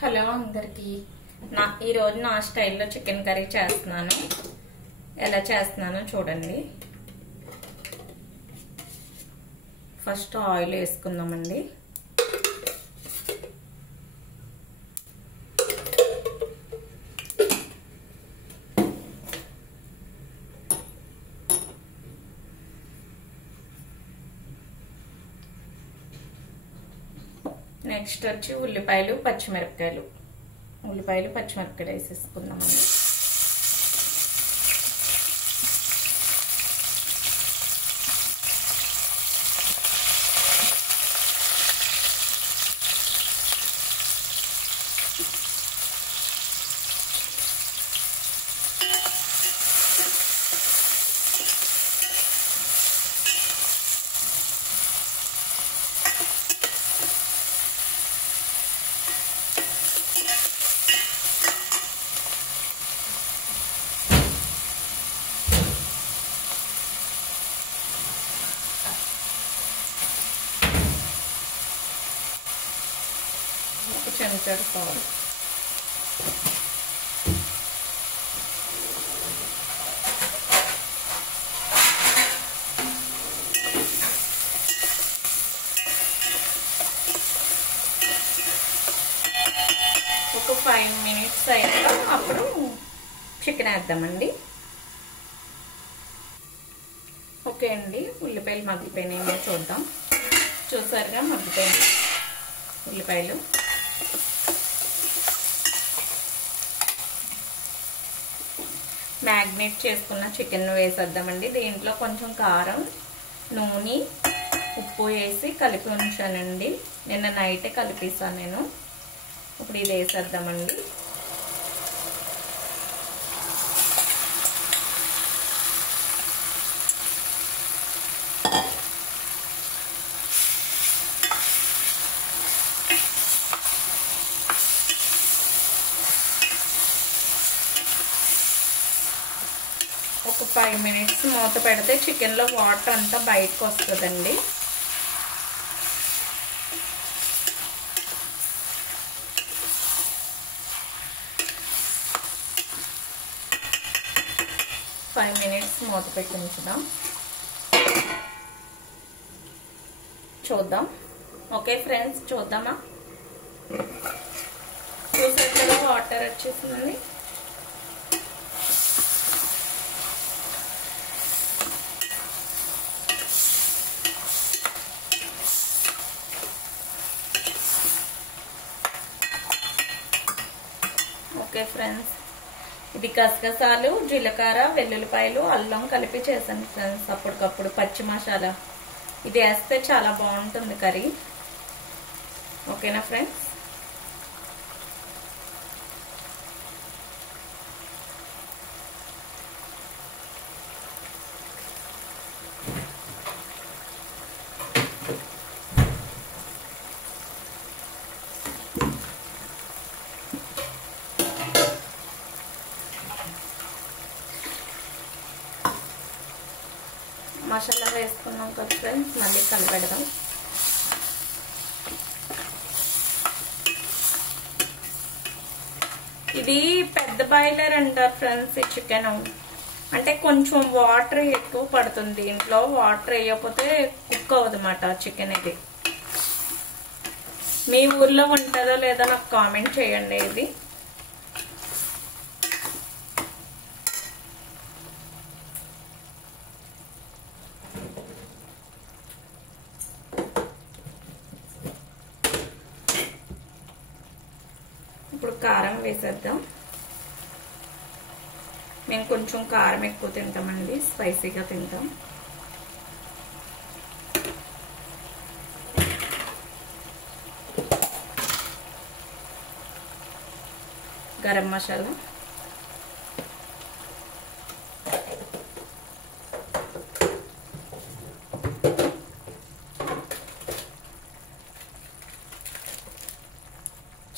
Hello అందరికి ఈ రోజు నా స్టైల్లో చికెన్ కర్రీ చేస్తున్నాను. ఎలా చేస్తున్నానో చూడండి. ఫస్ట్ ఆయిల్ వేసుకుందామండి. నెక్స్ట్ వచ్చి ఉల్లిపాయలు పచ్చిమిరపకాయలు వేసేసుకుందామండి. చెంచాడు సాల్ట్, ఒక 5 minutes అయ్యాక అప్పుడు చికెన్ వేద్దామండి. ఓకే అండి, ఉల్లిపాయలు మగ్గిపోయినాయేమో చూద్దాం. చూసారుగా మగ్గిపోయింది ఉల్లిపాయలు. మ్యాగ్నేట్ చేసుకున్న చికెన్ వేసేద్దామండి. దీంట్లో కొంచెం కారం, నూనె, ఉప్పు వేసి కలిపి ఉంచానండి. నిన్న నైటే కలిపేసాను నేను. ఇప్పుడు ఇది వేసేద్దామండి. ఒక 5 minutes మూత పెడితే చికెన్లో వాటర్ అంతా బయటకు వస్తుందండి. మూత పెట్టి ఉంచుదాం. చూద్దాం. ఓకే ఫ్రెండ్స్, చూద్దామా? చూసారు కదా వాటర్ వచ్చేసిందండి. ఓకే ఫ్రెండ్స్, ఇది గసగసాలు, జీలకర్ర, వెల్లుల్లిపాయలు, అల్లం కలిపి చేశాను ఫ్రెండ్స్. అప్పటికప్పుడు పచ్చి మసాలా ఇది వేస్తే చాలా బాగుంటుంది కర్రీ. ఓకేనా ఫ్రెండ్స్? మసాలా వేసుకున్నాం కదా ఫ్రెండ్స్, మళ్ళీ కలిపెడదాం. ఇది పెద్ద బాయిలర్ అంటారు ఫ్రెండ్స్. ఈ చికెన్ అంటే కొంచెం వాటర్ ఎక్కువ పడుతుంది. దీంట్లో వాటర్ వేయకపోతే కుక్ అవ్వదన్నమాట చికెన్. ఇది మీ ఊర్లో ఉంటుందో లేదో నాకు కామెంట్ చేయండి. ఇది ఇప్పుడు కారం వేసేద్దాం. మేము కొంచెం కారం ఎక్కువ తింటామండి, స్పైసీగా తింటాం. గరం మసాలా,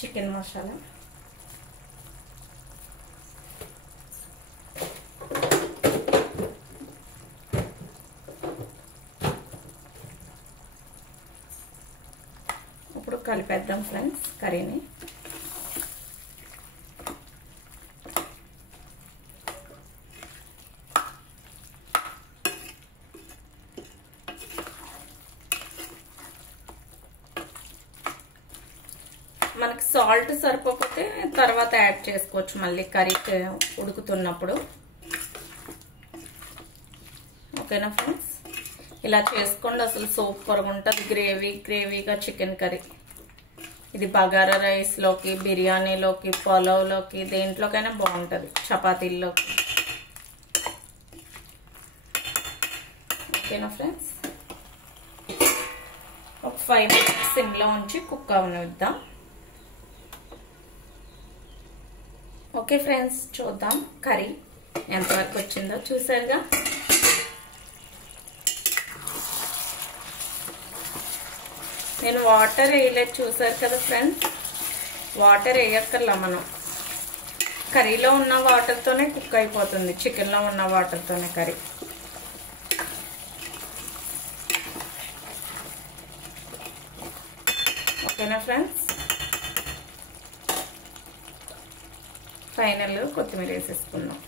చికెన్ మసాలా, ఇప్పుడు కలిపేద్దాం ఫ్రెండ్స్ కర్రీని. మనకి సాల్ట్ సరిపోతే తర్వాత యాడ్ చేసుకోవచ్చు మళ్ళీ కర్రీ ఉడుకుతున్నప్పుడు. ఓకేనా ఫ్రెండ్స్, ఇలా చేసుకోండి, అసలు సూపర్గా ఉంటుంది. గ్రేవీగా చికెన్ కర్రీ. ఇది బగారా రైస్ లోకి, బిర్యానీలోకి, పులావ్లోకి, దేంట్లోకైనా బాగుంటుంది, చపాతీల్లోకి. ఓకేనా ఫ్రెండ్స్, ఒక 5 మినిట్స్ సిమ్లో ఉంచి కుక్ అవనిద్దాం. ఓకే ఫ్రెండ్స్, చూద్దాం కర్రీ ఎంతవరకు వచ్చిందో. చూసారుగా, నేను వాటర్ వేయలేదు, చూసారు కదా ఫ్రెండ్స్. వాటర్ వేయక్కర్లా, మనం కర్రీలో ఉన్న వాటర్తోనే కుక్ అయిపోతుంది, చికెన్లో ఉన్న వాటర్తోనే కర్రీ. ఓకేనా ఫ్రెండ్స్, ఫైనల్ కొత్తిమీర వేసేసుకుందాం.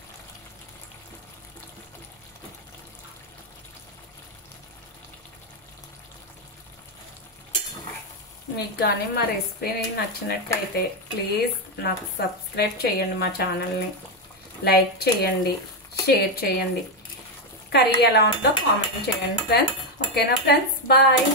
మీకు కానీ మా రెసిపీ నచ్చినట్టయితే ప్లీజ్ నాకు సబ్స్క్రైబ్ చేయండి, మా ఛానల్ని లైక్ చేయండి, షేర్ చేయండి. కర్రీ ఎలా ఉందో కామెంట్ చేయండి ఫ్రెండ్స్. ఓకేనా ఫ్రెండ్స్, బాయ్.